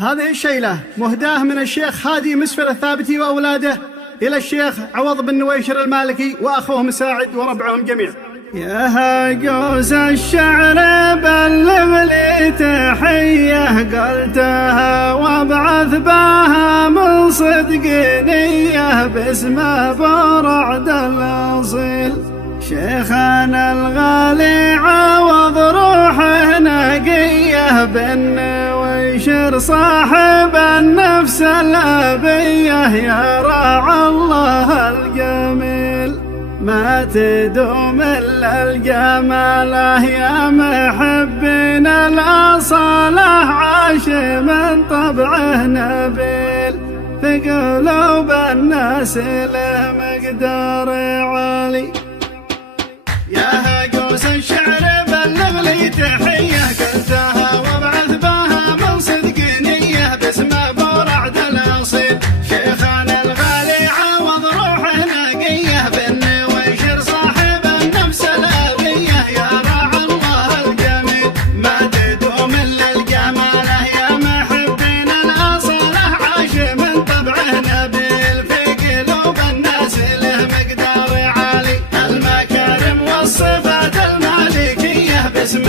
هذه الشيلة مهداة من الشيخ هادي مسفر الثابتي وأولاده إلى الشيخ عوض بن نويشر المالكي وأخوه مساعد وربعهم جميع. يا قوس الشعر بلغ لي تحية قلتها وابعث بها من صدق نية باسم برعد الأصيل. شيخنا الغالي عوض روحه نقية بن نويشر صاحب النفس الأبية يا راعى الله الجميل. ما تدوم إلا الجماله يا محبين الأصالة عاش من طبعه نبيل في قلوب الناس له مقدار عالي. يا قوس الشعر بلغ لي تحية قلتها وابعث بها من صدق نية باسم برعد الأصيل. شيخنا الغالي عوض روحه نقية بن نويشر صاحب النفس الأبية يا راعى الله الجميل. ما تدوم إلا الجماله يا محبين الأصالة عاش من طبعه نبيل في قلوب الناس له مقدار عالي. المكارم والصفات المالكية باسم